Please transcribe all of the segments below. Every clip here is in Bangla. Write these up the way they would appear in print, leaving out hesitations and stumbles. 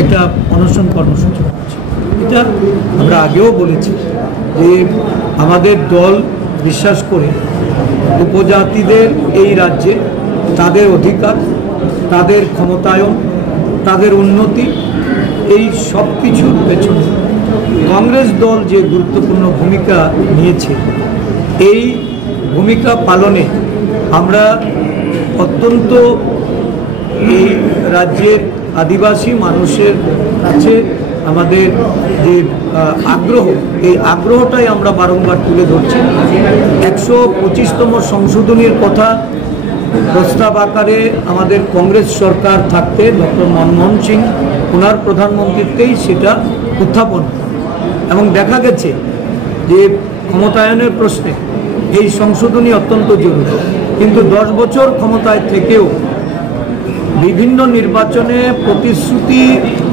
একটা অনশন কর্মসূচি হচ্ছে। এটা আমরা আগেও বলেছি যে আমাদের দল বিশ্বাস করে উপজাতিদের এই রাজ্যে তাদের অধিকার, তাদের ক্ষমতায়ন, তাদের উন্নতি, এই সব কিছুর পেছনে কংগ্রেস দল যে গুরুত্বপূর্ণ ভূমিকা নিয়েছে, এই ভূমিকা পালনে আমরা অত্যন্ত এই রাজ্যের আদিবাসী মানুষের কাছে আমাদের যে আগ্রহ, এই আগ্রহটাই আমরা বারংবার তুলে ধরছি। 125তম সংশোধনীর কথা প্রস্তাব আকারে আমাদের কংগ্রেস সরকার থাকতে ডক্টর মনমোহন সিং ওনার প্রধানমন্ত্রীতেই সেটা উত্থাপন, এবং দেখা গেছে যে ক্ষমতায়নের প্রশ্নে এই সংশোধনী অত্যন্ত জরুরি। কিন্তু 10 বছর ক্ষমতায় থেকেও বিভিন্ন নির্বাচনে প্রতিশ্রুতি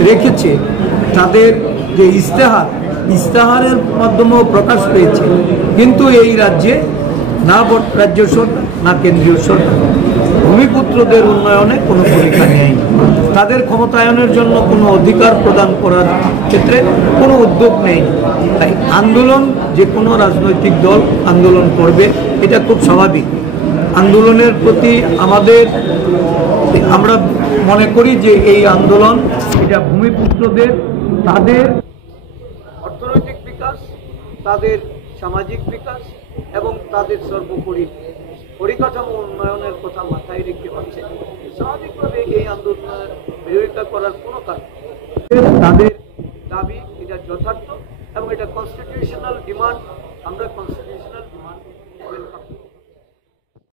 রেখেছে, তাদের যে ইস্তেহারের মাধ্যমেও প্রকাশ পেয়েছে, কিন্তু এই রাজ্যে না রাজ্য সরকার না কেন্দ্রীয় সরকার ভূমিপুত্রদের উন্নয়নে কোনো ভূমিকা নেই, তাদের ক্ষমতায়নের জন্য কোনো অধিকার প্রদান করার ক্ষেত্রে কোনো উদ্যোগ নেই। তাই আন্দোলন, যে কোনো রাজনৈতিক দল আন্দোলন করবে, এটা খুব স্বাভাবিক। আন্দোলনের প্রতি আমরা মনে করি যে এই আন্দোলন এটা ভূমিপুত্রদের তাদের অর্থনৈতিক বিকাশ, তাদের সামাজিক বিকাশ এবং তাদের সর্বোপরি পরিকাঠামো উন্নয়নের কথা মাথায় রেখে হচ্ছে। স্বাভাবিকভাবে এই আন্দোলনের বিরোধিতা করার কোনো কারণ